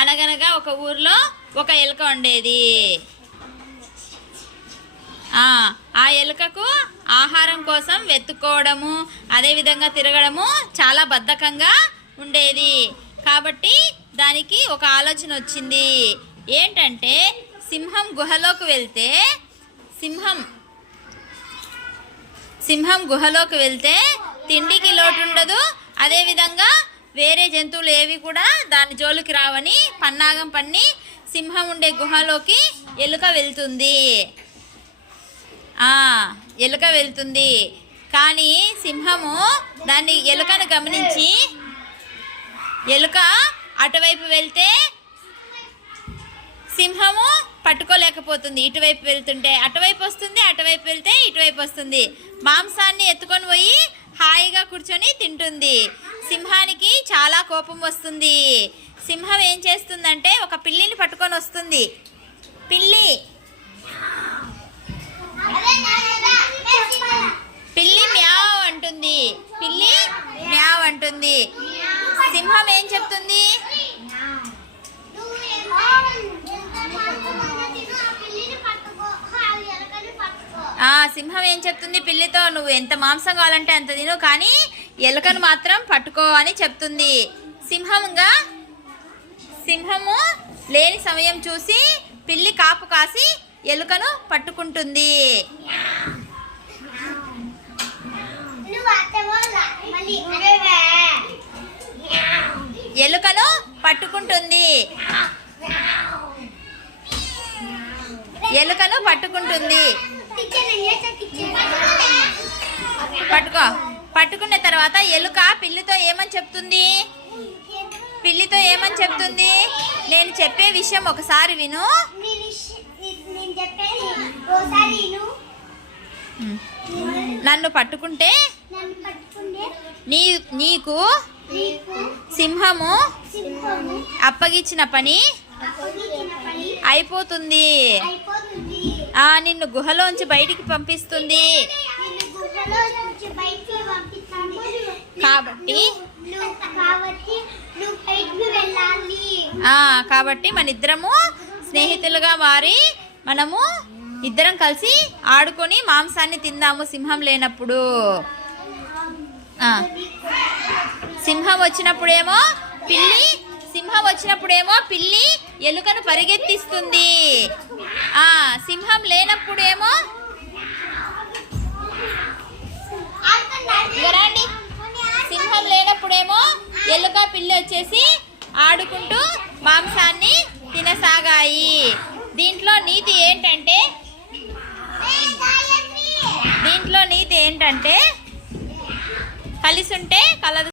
అనగనగా ఒక ఊర్లో ఒక ఎలుక ఉండేది. ఆ ఎలుకకు ఆహారం కోసం వెతుక్కోవడము, అదేవిధంగా తిరగడము చాలా బద్ధకంగా ఉండేది. కాబట్టి దానికి ఒక ఆలోచన వచ్చింది. ఏంటంటే సింహం గుహలోకి వెళ్తే సింహం గుహలోకి వెళ్తే తిండికి లోటు ఉండదు, అదేవిధంగా వేరే జంతువులు ఏవి కూడా దాని జోలికి రావని పన్నాగం పన్ని సింహం ఉండే గుహలోకి ఎలుక వెళ్తుంది. కానీ సింహము ఎలుకను గమనించి ఎలుక అటువైపు వెళ్తే సింహము పట్టుకోలేకపోతుంది. ఇటువైపు వెళ్తుంటే అటువైపు వస్తుంది, అటువైపు వెళ్తే ఇటువైపు వస్తుంది. మాంసాన్ని ఎత్తుకొని పోయి హాయిగా కూర్చొని తింటుంది. సింహానికి చాలా కోపం వస్తుంది. సింహం ఏం చేస్తుందంటే ఒక పిల్లిని పట్టుకొని వస్తుంది. పిల్లి మ్యావ్ అంటుంది. సింహం ఏం చెప్తుంది? సింహం ఏం చెప్తుంది పిల్లితో? నువ్వు ఎంత మాంసం కావాలంటే అంత తిను, కానీ ఎలుకను మాత్రం పట్టుకో అని చెప్తుంది. సింహము లేని సమయం చూసి పిల్లి కాపు కాసి ఎలుకను పట్టుకుంటుంది. ఎలుకను పట్టుకుంటుంది. పట్టుకున్న తర్వాత ఎలుక పిల్లితో ఏమని చెప్తుంది? నేను చెప్పే విషయం ఒకసారి విను. నన్ను పట్టుకుంటే నీకు సింహము అప్పగించిన పని అయిపోతుంది. నిన్ను గుహలోంచి బయటికి పంపిస్తుంది. కాబట్టి మన ఇద్దరము స్నేహితులుగా మారి మనము ఇద్దరం కలిసి ఆడుకొని మాంసాన్ని తిందాము సింహం లేనప్పుడు. సింహం వచ్చినప్పుడేమో పిల్లి ఎలుకను పరిగెత్తిస్తుంది. సింహం లేనప్పుడేమో ఎలుక పిల్లి వచ్చేసి ఆడుకుంటూ మాంసాన్ని తినసాగాయి. దీంట్లో నీతి ఏంటంటే కలిసి ఉంటే కలదు.